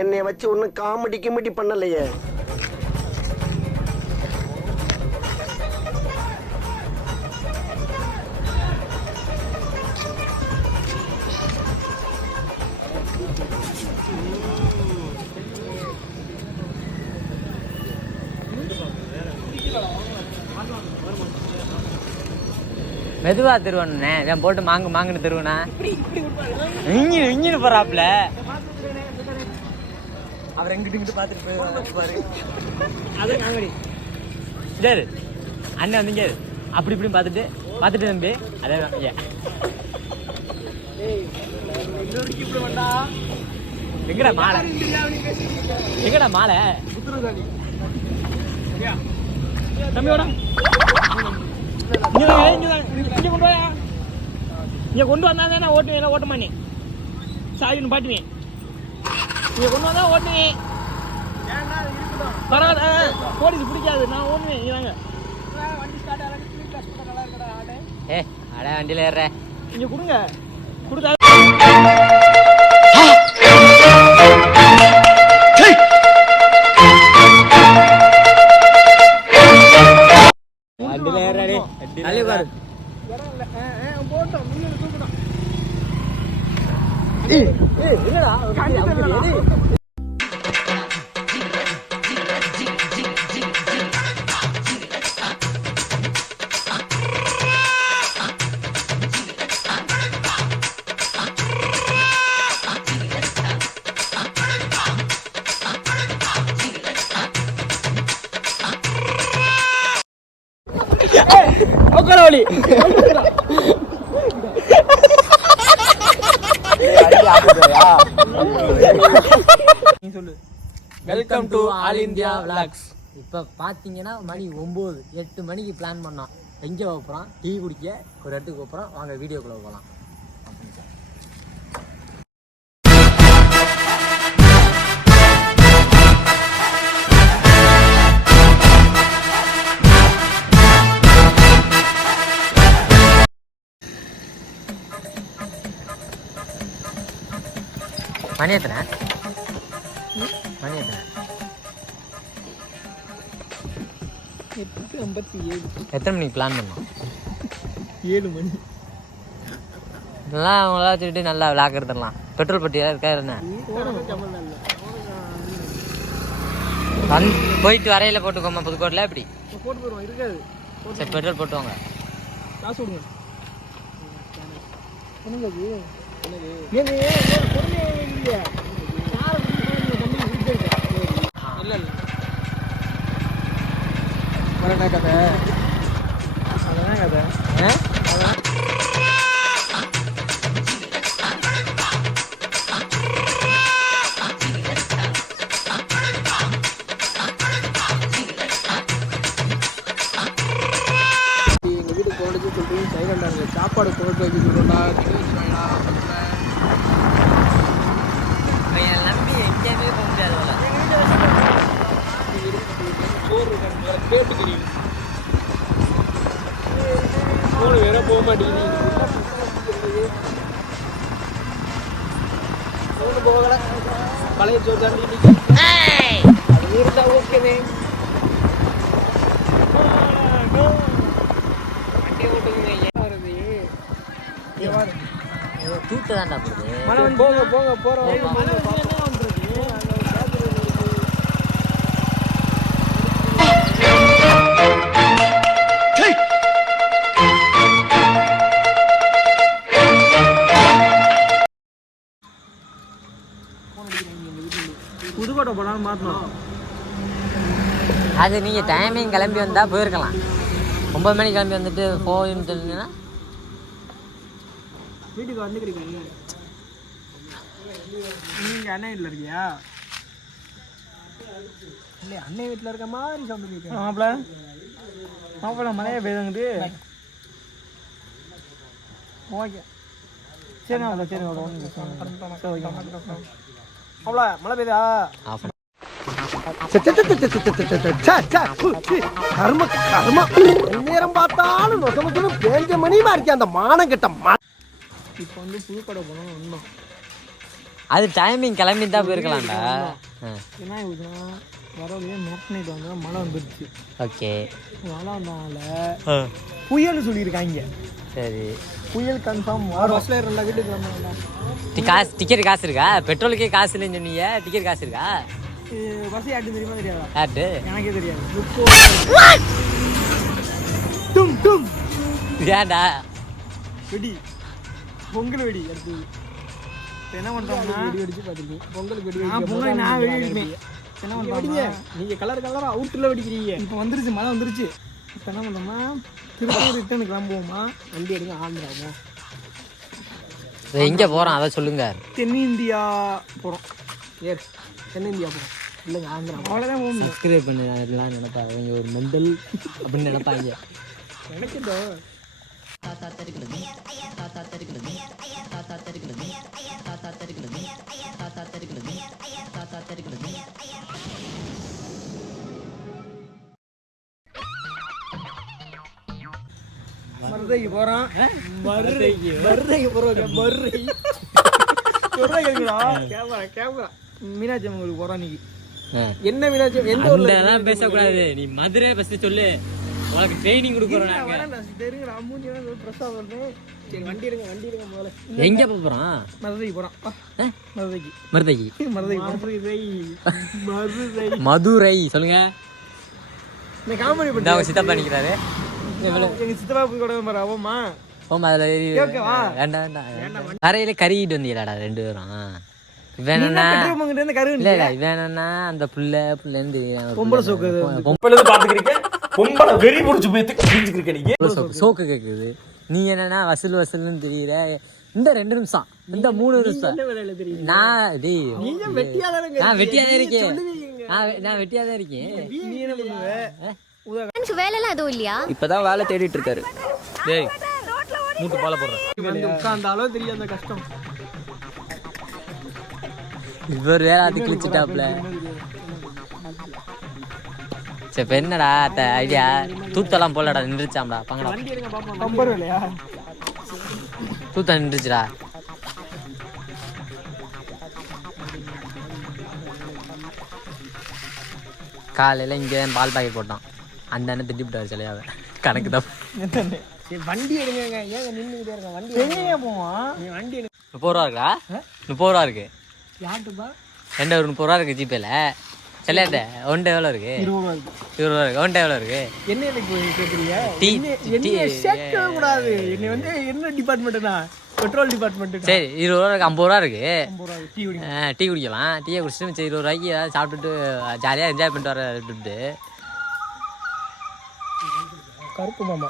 என்னைய வச்சு ஒன்னும் காமெடி கிமெடி பண்ணலையே. மெதுவா திருவண்ணே போட்டு மாங்கு மாங்குன்னு திருவனா. இஞ்சி இஞ்சின்னு போறாப்ல அவர் எங்கிட்டு இங்கிட்டு பார்த்துட்டு போய் பாரு அது காமெடி. சரி அண்ணன் வந்தீங்க அப்படி இப்படி பார்த்துட்டு பார்த்துட்டு தம்பி அதே தான். எங்கடா மாலை? எங்கடா மாலை? தம்பி வாடா இங்க கொண்டு வாயா? இங்க கொண்டு வந்தா தானே ஓட்டுவேன் இல்லை ஓட்ட மாட்டேன் சாவின்னு பாட்டுவேன் இங்க கொண்டு வந்தா ஓட்டுவேன் பரவாயில்ல போலீஸ் பிடிக்காது. நான் ஓட்டுவேன் இங்க வாங்க. ஏ அட வண்டியில ஏற இங்க கொடுங்க. கொடுத்தா வண்டியில ஏறாடி தள்ளி பாரு. உட்கார வழி welcome to all India vlogs இப்போ பார்த்தீங்கன்னா மணி ஒம்பது எட்டு மணிக்கு பிளான் பண்ணோம். எங்கே போகிறோம் டீ குடிக்க ஒரு இடத்துக்கு போகிறோம் வாங்க வீடியோக்குள்ளே போகலாம். மணி எத்தனை மணி எத்தனை எட்டு ஐம்பத்தி ஏழு எத்தனை மணிக்கு பிளான் பண்ணோம் ஏழு மணி. நல்லா அவங்களா வச்சுக்கிட்டு நல்லா விளாக் எடுத்துடலாம். பெட்ரோல் பட்டியா இருக்கா என்ன? வந்து போயிட்டு வரையில போட்டுக்கோமா புதுக்கோட்டில் எப்படி? போட்டு போடுவோம் இருக்காது. சரி பெட்ரோல் போட்டுவாங்க. காசு விடுங்க கதை அதான் கதை ஆ? இருந்தா ஓகேவே தூத்து தான்டா போகுது போங்க போங்க போறோம் புதுக்கோட்டை போனாலும் மாட்டணும் அது நீங்கள் டைமிங் கிளம்பி வந்தால் போயிருக்கலாம். ஒம்பது மணிக்கு கிளம்பி வந்துட்டு போயின்னு சொன்னீங்கன்னா. வீட்டுக்கு வந்துக்கிறீங்க. நீங்க அண்ணன் வீட்டில் இருக்கியா? இல்லை அண்ணன் வீட்டில் இருக்க மாதிரி சவுண்ட் மாப்பிள மாப்பிள மழையா பெய்யுதுங்கிட்டு ஓகே. சரி சரி சரி மாப்பிள மழை பெய்யுதா கர்ம கர்ம நேரம் பார்த்தாலும் நொச நொசன்னு பேஞ்ச மணியுமா இருக்கே அந்த மானம் கெட்ட ம இப்போ வந்து போனோம் வந்தோம் அது டைமிங் கிளம்பி தான் போயிருக்கலாம்டா என்ன ஆகுதுன்னா வர வழியே மேட் நைட் வந்து மழை வந்துருச்சு ஓகே மழை வந்தனால புயல்னு சொல்லியிருக்காங்க. சரி. புயல் கன்ஃபார்ம் வரும். பஸ்ல ரெண்டா வீட்டுக்கு வந்தாங்க டி- காசு டிக்கெட் காசு இருக்கா? பெட்ரோலுக்கே காசு இல்லைன்னு சொன்னீங்க டிக்கெட் காசு இருக்கா? பஸ் யார்ட்டு தெரியுமா தெரியாதா? யார்ட்டு எனக்கே தெரியாது. டும் டும். ஏன்டா? வெடி. பொங்கல் வெடி அடுத்து. என்ன பண்றோம்னா வெடி அடிச்சு பாத்துருக்கீங்க பொங்கல் வெடி பொங்கல் நான் வெடி அடிப்பேன் என்ன பண்றீங்க நீங்க கலர் கலரா அவுட்ல வெடிக்கிறீங்க. இப்போ வந்துருச்சு மழை வந்துருச்சு. இப்போ என்ன பண்றோம்னா திருப்பி ரிட்டர்ன் கிளம்புவோமா? வண்டி எடுங்க ஆந்திராவும் எங்கே போகிறோம் அதை சொல்லுங்க. தென்னிந்தியா போறோம். ஏர் தென்னிந்தியா போறோம். இல்லைங்க ஆந்திரா அவ்வளோதான் போகணும் சப்ஸ்கிரைப் பண்ணி அதெல்லாம் நினைப்பாங்க. ஒரு மெண்டல் அப்படின்னு நினைப்பாங்க. நினைக்கிட்டோம் மருதைக்கு போறோம். மருதைக்கு மருதைக்கு போறோம். மருதை சொல்றா கேக்குறா. கேமரா கேமரா மீனாட்சி அம்மன் கோயிலுக்கு போறோம் இன்னைக்கு. என்ன மீனாட்சி அம்மன்? எந்த ஊர்ல அதெல்லாம் பேசக்கூடாது. நீ மதுரை ஃபர்ஸ்ட் சொல்லு. உனக்கு ட்ரைனிங் கொடுக்குறோம் நாங்க. மூஞ்சிலாம் ஒரு dress ஆ வருது. சரி, வண்டி எடுங்க, வண்டி எடுங்க முதல்ல. எங்க போறோம். வா, மருதைக்கு. மருதைக்கு மருதைக்கு போறோம். மருதை. மதுரை. சொல்லுங்க. இந்த பண்ணியா? அவங்க சித்தப்பா நிக்கிறாரு. எங்க சித்தப்பா போய் கூட பாரு, அவமா. போமா அதுல ஏறி- கேட்கவா? வேண்டாம் வேண்டாம். தரையில கறிக்கிட்டு வந்தீங்களாடா ரெண்டு பேரும். இவன் என்னன்னா அந்த புள்ள புள்ளன்னு தெரியும் பொம்பளை சோக்கு அது பொம்பளை பாத்துக்கிறீங்க பொம்பளை வெறி முடிச்சு போய் தெரிஞ்சுக்கிறீங்க நீங்க பொம்பளை சோக்கு. சோக்கு கேக்குது. நீ என்னன்னா வசூல் வசூல்னு தெரியற. இந்த ரெண்டு நிமிஷம். இந்த மூணு நிமிஷம்? நான் டேய் நீங்க வெட்டியா தானே நான் வெட்டியா தான் இருக்கேன். நான் வெட்டியா தான் இருக்கேன். எனக்கு வேலைலாம் எதுவும் இல்லையா? இப்பதான் வேலை தேடிட்டு இருக்காரு. டேய் மூட்டு பால போடுறேன் உட்கார்ந்தாலும் தெரியும் அந்த கஷ்டம். இவர் வேற அது கிழிச்சிட்டாப்ல சரி என்னடா அத்த ஐடியா தூத்தெல்லாம் போலடா நின்றுச்சாம்டா. பாங்கடா. தூத்த நின்றுச்சுடா. காலையில இங்கே பால் பாக்கெட் போட்டான். அந்த அண்ணன் திட்டிவிட்டாரு சிலையாவ கணக்கு தான். வண்டி எடுங்க ஏங்க நின்றுக்கிட்டே இருக்க வண்டி எங்கேயா போவான் நீ வண்டி எடுங்க முப்பது ரூபா இருக்கா? முப்பது ரூபா இருக்கு. யார்ட்டுப்பா ரெண்டு ஒரு முப்பது ரூபா இருக்கு ஜிபேல. சிலையாட்ட ஒன்ட்டு எவ்வளோ இருக்கு? இருபது ரூபா இருக்கு. இருபது ரூபா இருக்கு. ஒன்ட்டு எவ்வளோ இருக்கு? என்ன கேட்குறீங்க டீ கூடாது என்னை வந்து என்ன டிபார்ட்மெண்ட்னா பெட்ரோல் டிபார்ட்மெண்ட் சரி இருபது ரூபா இருக்கு. ஐம்பது ரூபா இருக்கு. டீ குடிங்க. ஆ, டீ குடிக்கலாம். டீயை குடிச்சிட்டு மிச்சம் இருபது ரூபாய்க்கு ஏதாவது சாப்பிட்டுட்டு ஜாலியாக என்ஜாய் பண்ணிட்டு வர விட்டுட்டு கருப்பு மாமா.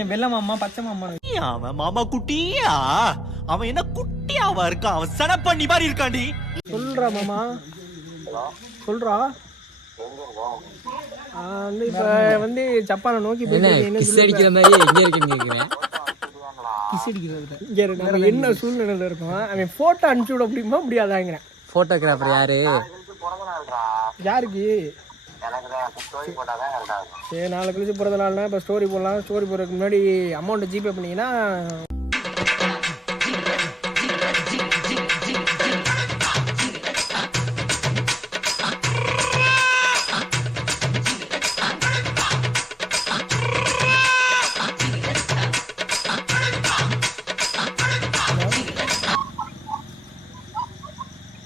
என் வெள்ளை மாமா பச்சை மாமா. அவன் மாமா குட்டியா? அவன் என்ன குட்டியாவா இருக்கான்? அவன் சன பண்ணி மாதிரி இருக்காண்டி சொல்றா மாமா. சொல்றா. வந்து இப்ப வந்து ஜப்பானை நோக்கி கிஸ் அடிக்கிற மாதிரி எங்கே இருக்குன்னு கேட்குறேன் கிஸ் அடிக்கிறது இங்க இரு, நம்ம என்ன சூழ்நிலையில இருக்கோம்? அவன் போட்டோ அனுப்பிச்சு விட முடியுமா முடியாதாங்கிறேன் ஃபோட்டோகிராஃபர் யாரு? யாருக்கு? சரி நாளை கழிச்சு பிறந்த நாள்னா இப்போ ஸ்டோரி போடலாம். ஸ்டோரி போடுறதுக்கு முன்னாடி அமௌண்ட் ஜிபே பண்ணீங்கன்னா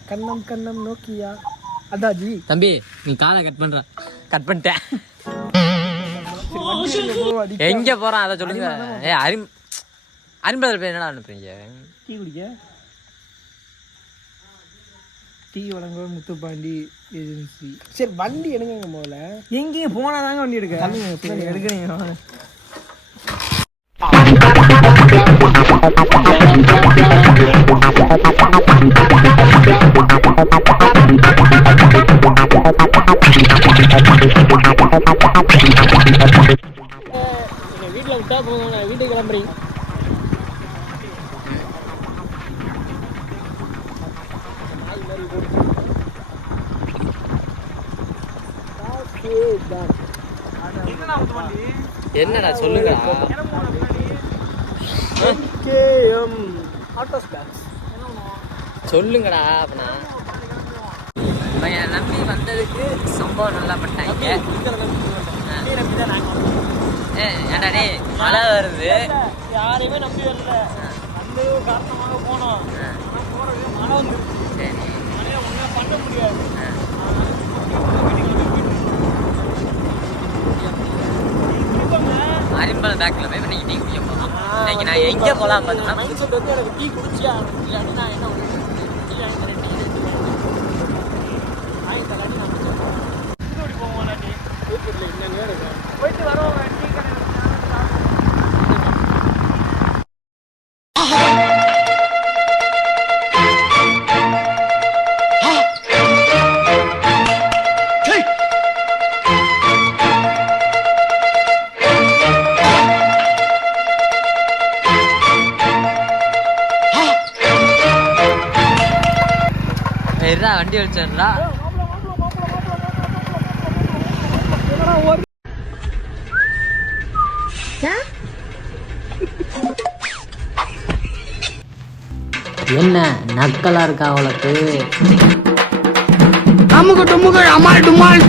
கண்ணம் கண்ணம் நோக்கியா? அதான் ஜி தம்பி நீ காலை கட் பண்ற. கட் பண்ணிட்டேன். எங்கே போகிறான் அதை சொல்லுங்க. ஏ அரிம் அரிம்பதில் போய் என்னடா அனுப்புறீங்க? டீ குடிக்க. டீ வழங்குற முத்துப்பாண்டி ஏஜென்சி. சரி வண்டி எடுங்க முதல்ல. எங்கேயும் போனாதாங்க வண்டி எடுக்க. எடுக்கிறீங்க. வீட்டில் விட்டா போதும் வீட்டுக்கு கிளம்புறேன் என்னடா ஸ்பேக்ஸ் சொல்லுங்கடா அப்பனா. என்னை நம்பி வந்ததுக்கு சம்பவம் நல்லா பண்ணிட்டாங்க ஏ ஏன்டா டேய் மழை வருது. யாரையுமே நம்பி வரல. வந்து காரணமாக போனோம். போறது மழை வந்து சரி. மழையை ஒன்றும் பண்ண முடியாது. அரிம்பல் பேக்கில் போய் இன்னைக்கு டீ குடிக்க போகலாம் இன்னைக்கு நான் எங்கே போகலாம் பார்த்தோம்னா டீ குடிச்சியா? இல்லாட்டி நான் என்ன வெறா வண்டி வச்சிடுறா. என்ன நக்கலா இருக்கா அவளுக்கு? அமுக்கு டுமுக்கு அமால் டுமால்.